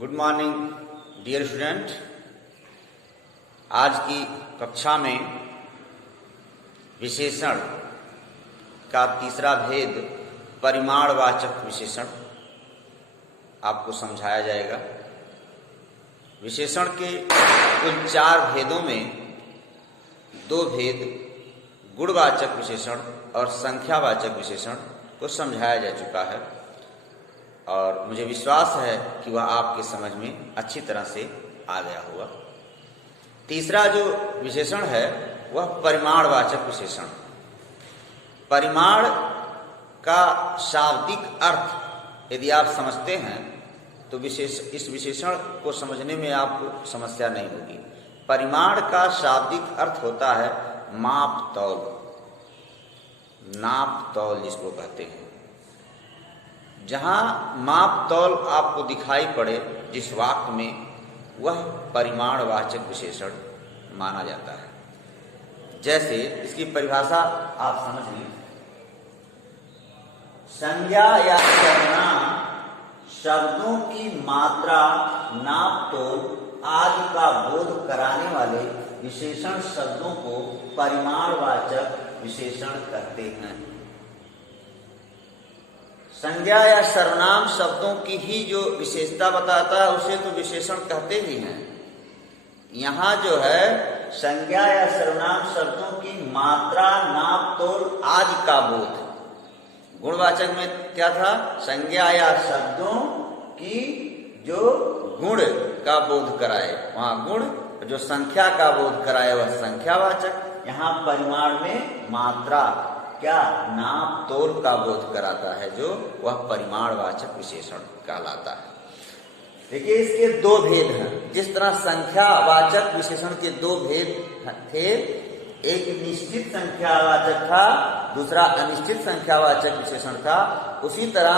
Good morning dear student. आज की कक्षा में विशेषण का तीसरा भेद परिमाणवाचक विशेषण आपको समझाया जाएगा। विशेषण के कुल 4 भेदों में 2 भेद गुणवाचक विशेषण और संख्यावाचक विशेषण को समझाया जा चुका है और मुझे विश्वास है कि वह आपके समझ में अच्छी तरह से आ गया होगा। तीसरा जो विशेषण है वह परिमाणवाचक विशेषण। परिमाण का शाब्दिक अर्थ यदि आप समझते हैं तो इस विशेषण को समझने में आपको समस्या नहीं होगी। परिमाण का शाब्दिक अर्थ होता है माप तौल, नाप तौल जिसको कहते हैं। जहां माप तौल आपको दिखाई पड़े जिस वाक्य में, वह परिमाणवाचक विशेषण माना जाता है। जैसे इसकी परिभाषा आप समझ लें। संज्ञा या सर्वनाम शब्दों की मात्रा, नाप तोल आदि का बोध कराने वाले विशेषण शब्दों को परिमाणवाचक विशेषण कहते हैं। संज्ञा या सर्वनाम शब्दों की ही जो विशेषता बताता है उसे तो विशेषण कहते ही हैं। यहाँ जो है संज्ञा या सर्वनाम शब्दों की मात्रा, नाप तोल आदि का बोध। गुणवाचक में क्या था? संज्ञा या शब्दों की जो गुण का बोध कराए, वहां गुण। जो संख्या का बोध कराए वह संख्यावाचक। यहाँ परिमाण में मात्रा, क्या नाप तोल का बोध कराता है, जो वह परिमाणवाचक विशेषण कहलाता है। देखिए इसके 2 भेद हैं। जिस तरह संख्यावाचक विशेषण के 2 भेद थे, एक निश्चित संख्यावाचक था, दूसरा अनिश्चित संख्यावाचक विशेषण था, उसी तरह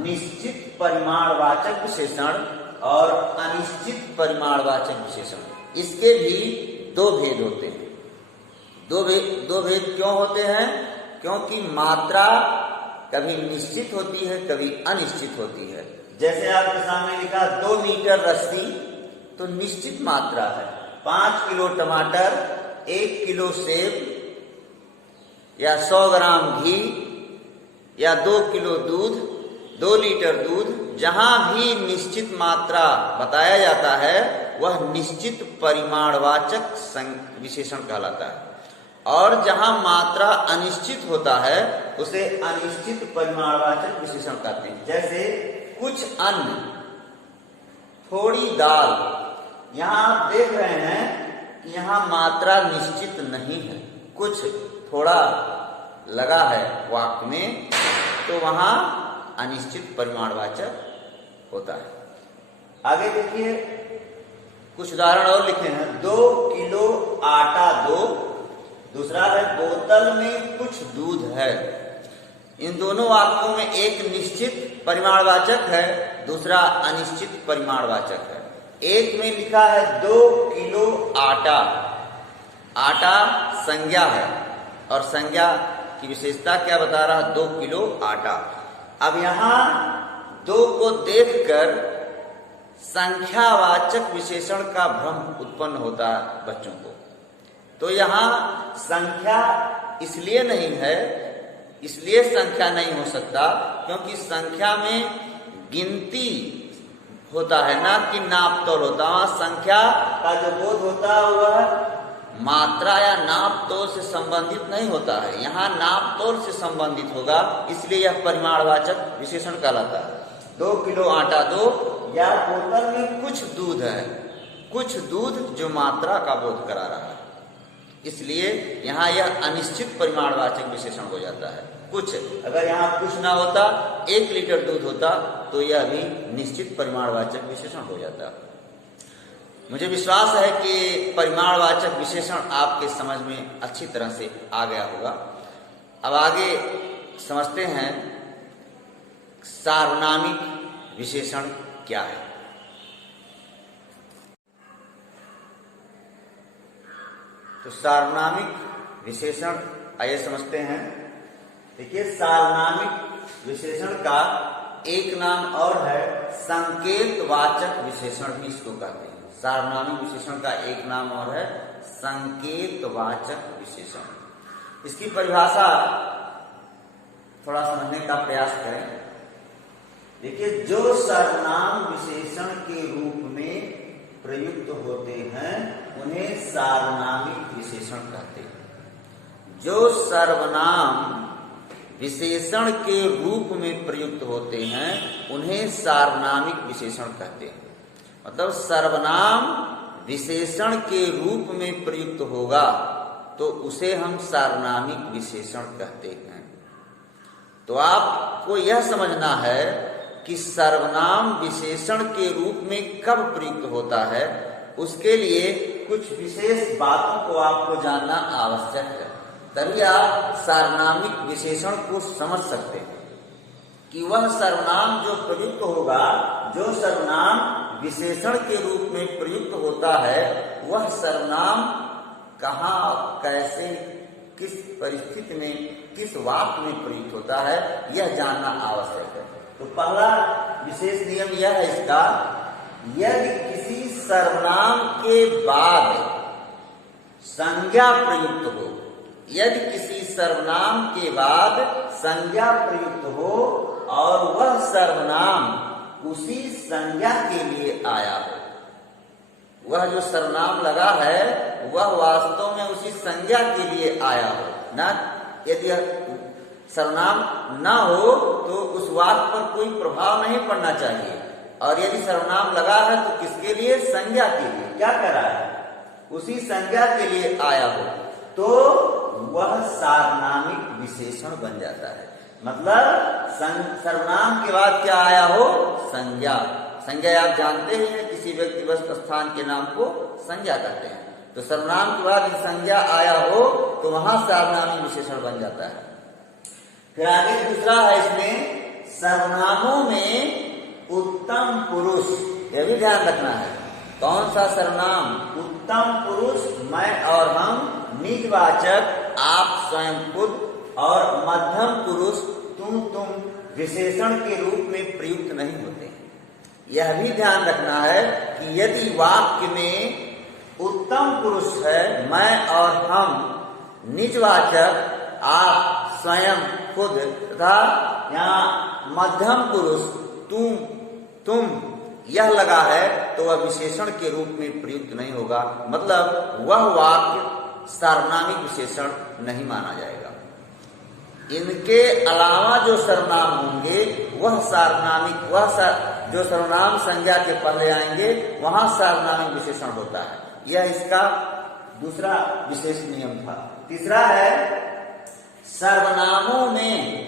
निश्चित परिमाणवाचक विशेषण और अनिश्चित परिमाणवाचक विशेषण, इसके भी 2 भेद होते हैं। दो भेद क्यों होते हैं? क्योंकि मात्रा कभी निश्चित होती है, कभी अनिश्चित होती है। जैसे आपके सामने लिखा 2 मीटर रस्सी, तो निश्चित मात्रा है। 5 किलो टमाटर, 1 किलो सेब, या 100 ग्राम घी, या 2 किलो दूध, 2 लीटर दूध, जहां भी निश्चित मात्रा बताया जाता है वह निश्चित परिमाणवाचक विशेषण कहलाता है। और जहां मात्रा अनिश्चित होता है उसे अनिश्चित परिमाणवाचक विशेषण कहते हैं। जैसे कुछ अन्न, थोड़ी दाल। यहां आप देख रहे हैं कि यहां मात्रा निश्चित नहीं है, कुछ थोड़ा लगा है वाक्य में, तो वहां अनिश्चित परिमाणवाचक होता है। आगे देखिए कुछ उदाहरण और लिखे हैं। 2 किलो आटा दो, दूसरा है बोतल में कुछ दूध है। इन दोनों वाक्यों में एक निश्चित परिमाणवाचक है, दूसरा अनिश्चित परिमाणवाचक है। एक में लिखा है 2 किलो आटा। आटा संज्ञा है और संज्ञा की विशेषता क्या बता रहा है? 2 किलो आटा। अब यहां 2 को देखकर संख्यावाचक विशेषण का भ्रम उत्पन्न होता है बच्चों को। तो यहां संख्या इसलिए नहीं है, इसलिए संख्या नहीं हो सकता क्योंकि संख्या में गिनती होता है, ना कि नाप तोल होता है। संख्या का जो बोध होता है वह मात्रा या नाप तोल से संबंधित नहीं होता है। यहाँ नाप तोल से संबंधित होगा, इसलिए यह परिमाणवाचक विशेषण कहलाता है। 2 किलो आटा दो, या बोतल में कुछ दूध है। कुछ दूध जो मात्रा का बोध करा रहा है, इसलिए यहाँ यह अनिश्चित परिमाणवाचक विशेषण हो जाता है। कुछ, अगर यहाँ कुछ ना होता, 1 लीटर दूध होता, तो यह भी निश्चित परिमाणवाचक विशेषण हो जाता। मुझे विश्वास है कि परिमाणवाचक विशेषण आपके समझ में अच्छी तरह से आ गया होगा। अब आगे समझते हैं सार्वनामिक विशेषण क्या है। तो सार्वनामिक विशेषण आइए समझते हैं। देखिए सार्वनामिक विशेषण का एक नाम और है संकेतवाचक विशेषण भी इसको कहते हैं। सार्वनामिक विशेषण का एक नाम और है संकेतवाचक विशेषण। इसकी परिभाषा थोड़ा समझने का प्रयास करें। देखिए, जो सर्वनाम विशेषण के रूप में प्रयुक्त होते हैं उन्हें सार्वनामिक विशेषण कहते हैं। जो सर्वनाम विशेषण के रूप में प्रयुक्त होते हैं उन्हें सार्वनामिक विशेषण कहते हैं। मतलब सर्वनाम विशेषण के रूप में प्रयुक्त होगा तो उसे हम सार्वनामिक विशेषण कहते हैं। तो आपको यह समझना है कि सर्वनाम विशेषण के रूप में कब प्रयुक्त होता है, उसके लिए कुछ विशेष बातों को आपको जानना आवश्यक है। तभी आप सार्वनामिक विशेषण को समझ सकते हैं कि वह सर्वनाम जो प्रयुक्त होगा, जो सर्वनाम विशेषण के रूप में प्रयुक्त होता है, वह सर्वनाम कहाँ, कैसे, किस परिस्थिति में, किस वाक्य में प्रयुक्त होता है, यह जानना आवश्यक है। तो पहला विशेष नियम यह है इसका, यदि किसी सर्वनाम के बाद संज्ञा प्रयुक्त हो, यदि किसी सर्वनाम के बाद संज्ञा प्रयुक्त हो और वह सर्वनाम उसी संज्ञा के लिए आया हो, वह जो सर्वनाम लगा है वह वास्तव में उसी संज्ञा के लिए आया हो, ना यदि सर्वनाम ना हो तो उस वाक्य पर कोई प्रभाव नहीं पड़ना चाहिए। और यदि सर्वनाम लगा है तो किसके लिए? संज्ञा के लिए। क्या कह रहा है? उसी संज्ञा के लिए आया हो तो वह सार्वनामिक विशेषण बन जाता है। मतलब सर्वनाम के बाद क्या आया हो? संज्ञा। संज्ञा आप जानते हैं, किसी व्यक्ति वस्तु स्थान के नाम को संज्ञा कहते हैं। तो सर्वनाम के बाद संज्ञा आया हो तो वहां सार्वनामिक विशेषण बन जाता है। फिर आगे दूसरा है इसमें, सर्वनामों में उत्तम पुरुष, यह भी ध्यान रखना है। कौन सा सर्वनाम? उत्तम पुरुष, मैं और हम, निजवाचक आप स्वयं खुद और मध्यम पुरुष तुम विशेषण के रूप में प्रयुक्त नहीं होते। यह भी ध्यान रखना है कि यदि वाक्य में उत्तम पुरुष है, मैं और हम, निजवाचक आप स्वयं खुद तथा यहाँ मध्यम पुरुष तुम यह लगा है तो वह विशेषण के रूप में प्रयुक्त नहीं होगा। मतलब वह वाक्य सार्वनामिक विशेषण नहीं माना जाएगा। इनके अलावा जो सर्वनाम होंगे वह सार्वनामिक, जो सर्वनाम संज्ञा के पहले आएंगे वहां सार्वनामिक विशेषण होता है। यह इसका दूसरा विशेष नियम था। तीसरा है, सर्वनामों में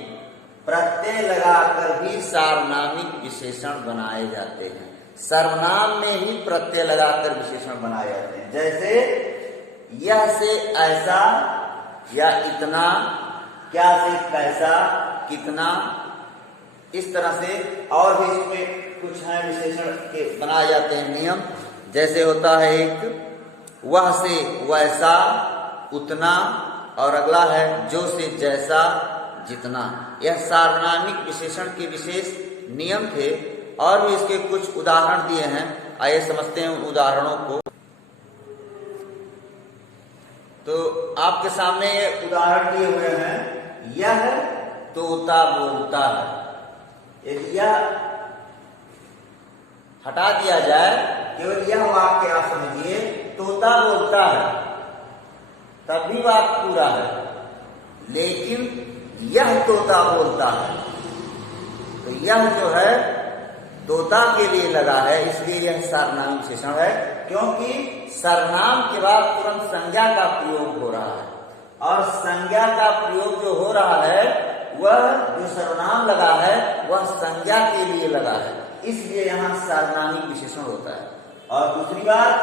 प्रत्यय लगाकर भी सार्वनामिक विशेषण बनाए जाते हैं। सर्वनाम में ही प्रत्यय लगाकर विशेषण बनाए जाते हैं। जैसे यह से ऐसा या इतना, क्या से कैसा, कितना, इस तरह से और भी इसमें कुछ है विशेषण के बनाए जाते हैं नियम। जैसे होता है एक, वह से वैसा, उतना, और अगला है जो से जैसा, जितना। यह सार्वनामिक विशेषण के विशेष नियम थे और भी इसके कुछ उदाहरण दिए हैं। आइए समझते हैं उन उदाहरणों को। तो आपके सामने ये उदाहरण दिए हुए हैं। यह तोता बोलता है। यदि यह हटा दिया जाए, केवल यह वाक्य आप समझिए, तोता बोलता है, तब भी वाक्य पूरा है। लेकिन यह तोता बोलता है, तो यह जो है तोता के लिए लगा है, इसलिए यह सार्वनामिक विशेषण है। क्योंकि सर्वनाम के बाद तुरंत संज्ञा का प्रयोग हो रहा है और संज्ञा का प्रयोग जो हो रहा है वह जो सर्वनाम लगा है वह संज्ञा के लिए लगा है, इसलिए यहाँ सार्वनामिक विशेषण होता है। और दूसरी बात,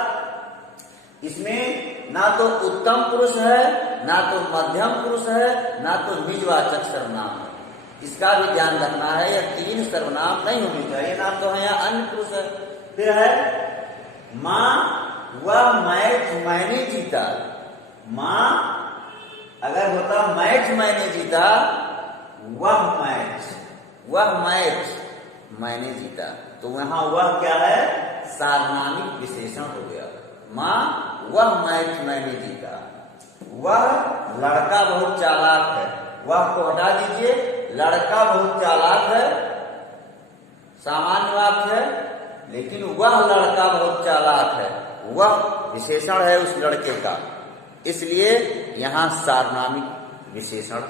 इसमें ना तो उत्तम पुरुष है, ना तो मध्यम पुरुष है, ना तो निजवाचक सर्वनाम है। इसका भी ध्यान रखना है। यह तीन सर्वनाम नहीं होने चाहिए। ना तो है यहाँ अन्य पुरुष है। फिर है माँ, वह मैच मैंने जीता। माँ अगर होता मैच मैंने जीता, वह मैच मैंने जीता, तो वहां वह क्या है, सार्वनामिक विशेषण हो गया। माँ वह मैच मैंने जीता, वह लड़का बहुत चालाक है, वह को हटा दीजिए, लड़का बहुत चालाक है, सामान्य वाक्य है, लेकिन वह लड़का बहुत चालाक है, वह विशेषण है उस लड़के का, इसलिए यहां सार्वनामिक विशेषण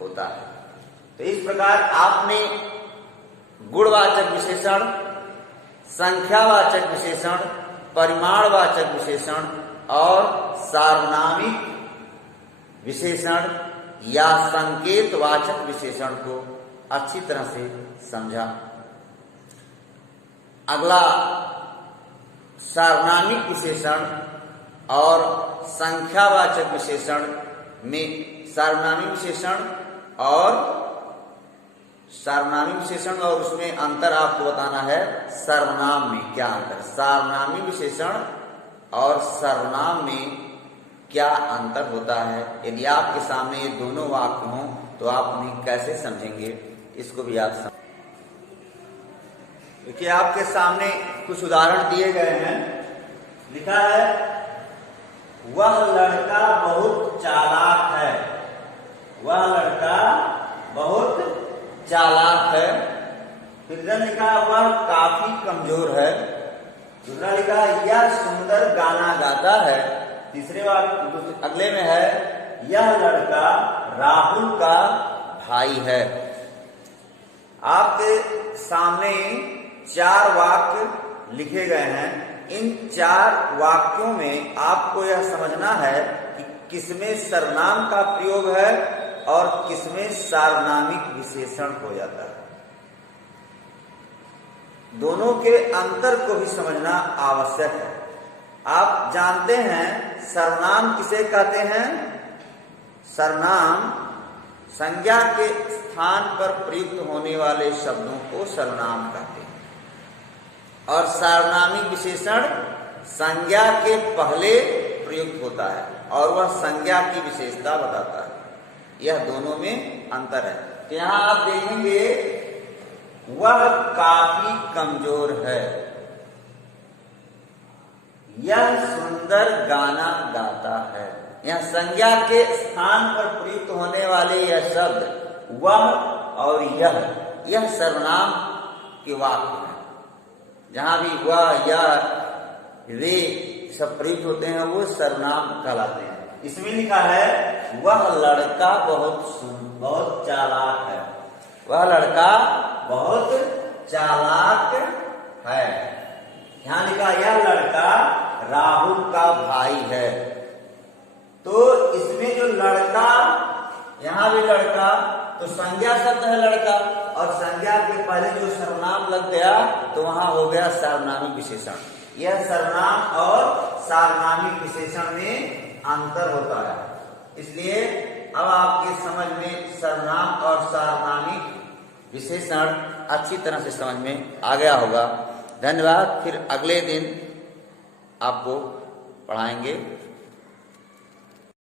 होता है। तो इस प्रकार आपने गुणवाचक विशेषण, संख्यावाचक विशेषण, परिमाणवाचक विशेषण और सार्वनामिक विशेषण या संकेतवाचक विशेषण को अच्छी तरह से समझा। अगला सार्वनामिक विशेषण और संख्यावाचक विशेषण में सार्वनामिक विशेषण और उसमें अंतर आपको बताना है। सर्वनाम में क्या अंतर, सार्वनामिक विशेषण और सर्वनाम में क्या अंतर होता है। यदि आपके सामने ये दोनों वाक्य हों तो आप उन्हें कैसे समझेंगे, इसको भी आप समझें। देखिए आपके सामने कुछ उदाहरण दिए गए हैं। लिखा है वह लड़का बहुत चालाक है, वह लड़का बहुत चालाक है। फिर लिखा वह काफी कमजोर है। दूसरा लिखा यह सुंदर गाना गाता है। तीसरे वाक्य अगले में है यह लड़का राहुल का भाई है। आपके सामने 4 वाक्य लिखे गए हैं। इन 4 वाक्यों में आपको यह समझना है कि किसमें सर्वनाम का प्रयोग है और किसमें सार्वनामिक विशेषण हो जाता है। दोनों के अंतर को भी समझना आवश्यक है। आप जानते हैं सर्वनाम किसे कहते हैं? सर्वनाम संज्ञा के स्थान पर प्रयुक्त होने वाले शब्दों को सर्वनाम कहते हैं और सार्वनामिक विशेषण संज्ञा के पहले प्रयुक्त होता है और वह संज्ञा की विशेषता बताता है। यह दोनों में अंतर है। तो यहां आप देखेंगे वह काफी कमजोर है, यह सुंदर गाना गाता है। यह संज्ञा के स्थान पर प्रयुक्त होने वाले यह शब्द वह और यह सर्वनाम के वाक्य हैं। जहां भी वह या वे सब प्रयुक्त होते हैं वो सर्वनाम कहलाते हैं। इसमें लिखा है वह लड़का बहुत चालाक है, वह लड़का बहुत चालाक है। यहां लिखा यह लड़का राहुल का भाई है। तो इसमें जो लड़का, यहां भी लड़का, तो संज्ञा शब्द है लड़का और संज्ञा के पहले जो सर्वनाम लग गया तो वहां हो गया सार्वनामिक विशेषण। यह सर्वनाम और सार्वनामिक विशेषण में अंतर होता है। इसलिए अब आपकी समझ में सर्वनाम और सार्वनामिक विशेषण अच्छी तरह से समझ में आ गया होगा। धन्यवाद। फिर अगले दिन आपको पढ़ाएंगे।